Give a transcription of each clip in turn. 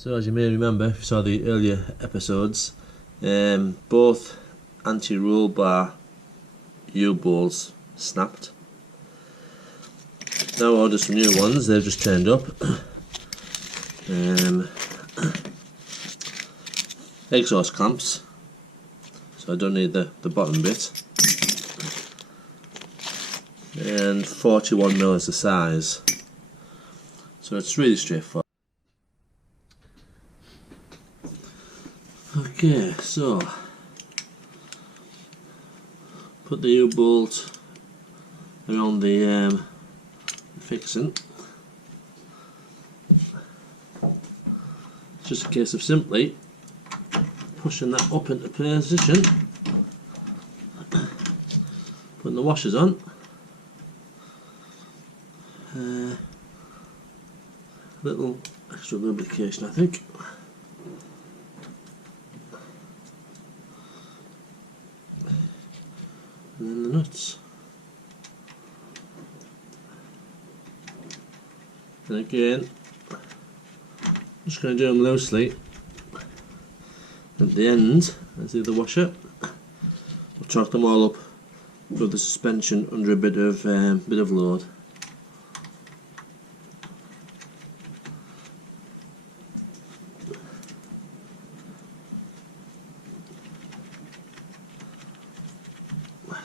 So as you may remember, if you saw the earlier episodes, both anti-roll bar U-bolts snapped. Now I ordered some new ones, they've just turned up. Exhaust clamps, so I don't need the bottom bit. And 41mm is the size, so it's really straightforward. Okay, so put the U-bolt around the fixing. It's just a case of simply pushing that up into position, putting the washers on. Little extra lubrication, I think. And then the nuts. And again, I'm just going to do them loosely. At the end, as the washer, I'll torque them all up with the suspension under a bit of load.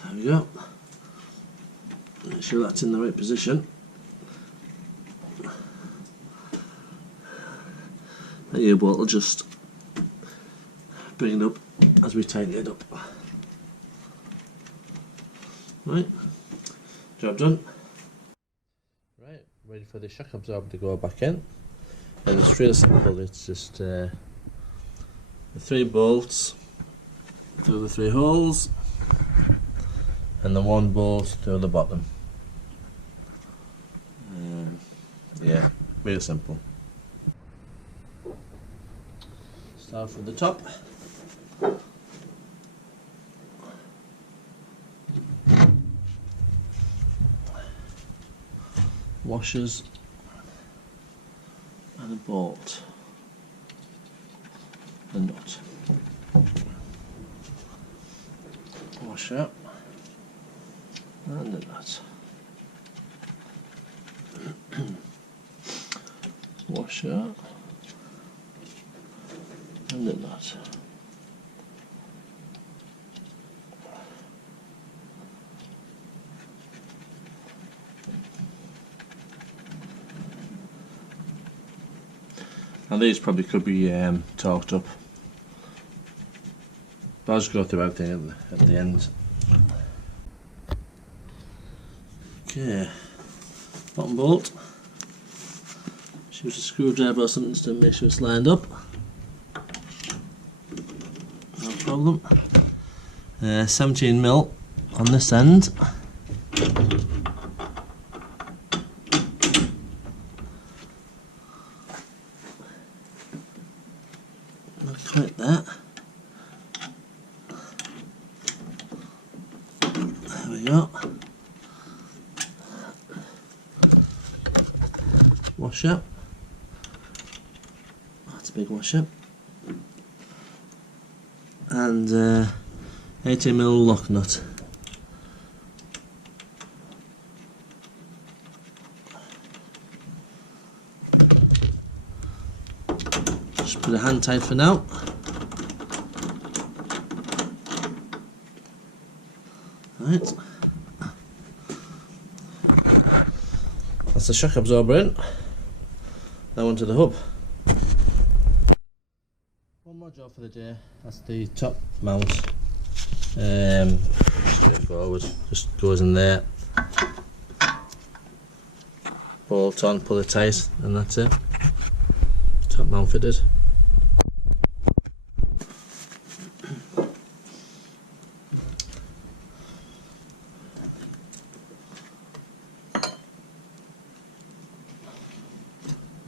There we go. Make sure that's in the right position. The U-bolt will just bring it up as we tighten it up. Right, job done. Right, ready for the shock absorber to go back in. And it's really simple, it's just the 3 bolts through the 3 holes and the 1 bolt through the bottom. Yeah, really simple. Start from the top. Washers and a bolt, a nut, washer and a nut, washer and a nut. Now these probably could be torqued up, but I'll just go through everything at the end. Okay, bottom bolt. Use a screwdriver or something to make sure it's lined up. No problem. 17mm on this end. Not quite that. There we go. Washer. That's a big washer. And 18mm lock nut. Just put a hand tight for now. Right. That's the shock absorber in. Now onto the hub. One more job for the day. That's the top mount. Straightforward. Just goes in there. Bolt on, pull it tight, and that's it. Top mount fitted.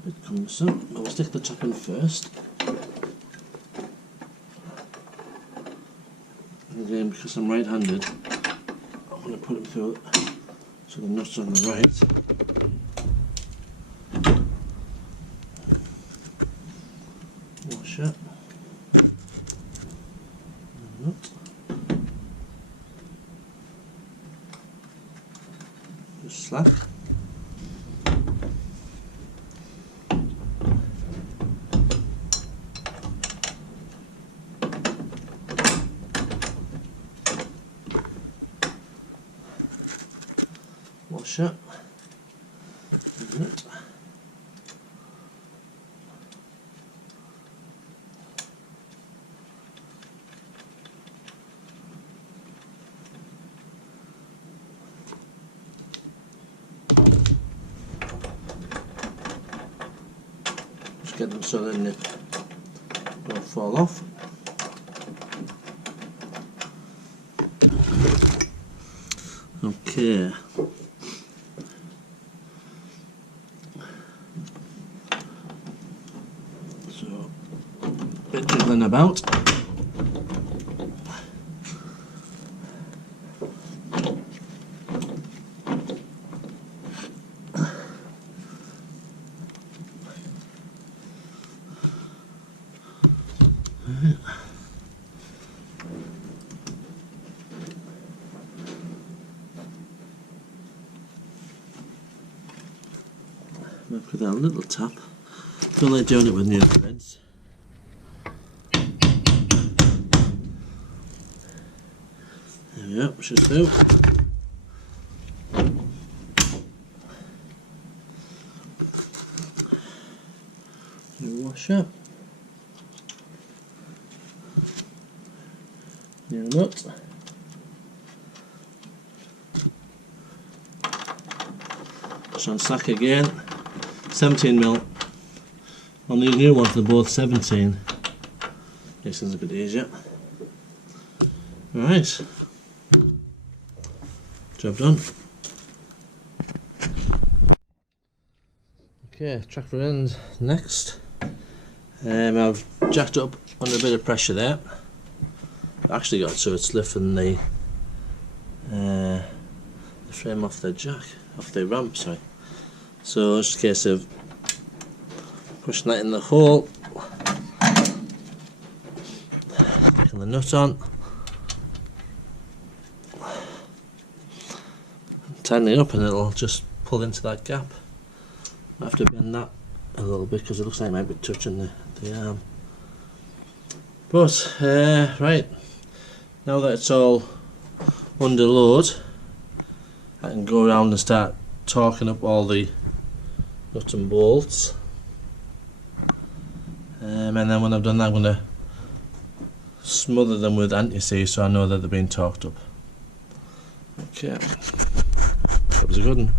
Bit cumbersome. I'll stick the top in first. Again, because I'm right-handed, I'm going to put them through so the nuts are on the right. wash it, nut, just slack, wash it, nut. Get them so then they don't fall off. Okay. So, a bit jiggling about. Look at that little tap. Don't like doing it with new threads. There we go, should do. New washer. New nut. Just on slack again. 17mm. On these new ones they're both 17. This is a bit easier. Right. Job done. Okay, tractor end next. I've jacked up under a bit of pressure there. I've actually got so it's lifting the frame off the jack, off the ramp, sorry. So it's just a case of pushing that in the hole, putting the nut on, tightening it up and it'll just pull into that gap. I have to bend that a little bit because it looks like it might be touching the arm. But, right, now that it's all under load, I can go around and start torquing up all the nuts and bolts. And then when I've done that, I'm going to smother them with anti-seize so I know that they're being torqued up. Okay, that was a good one.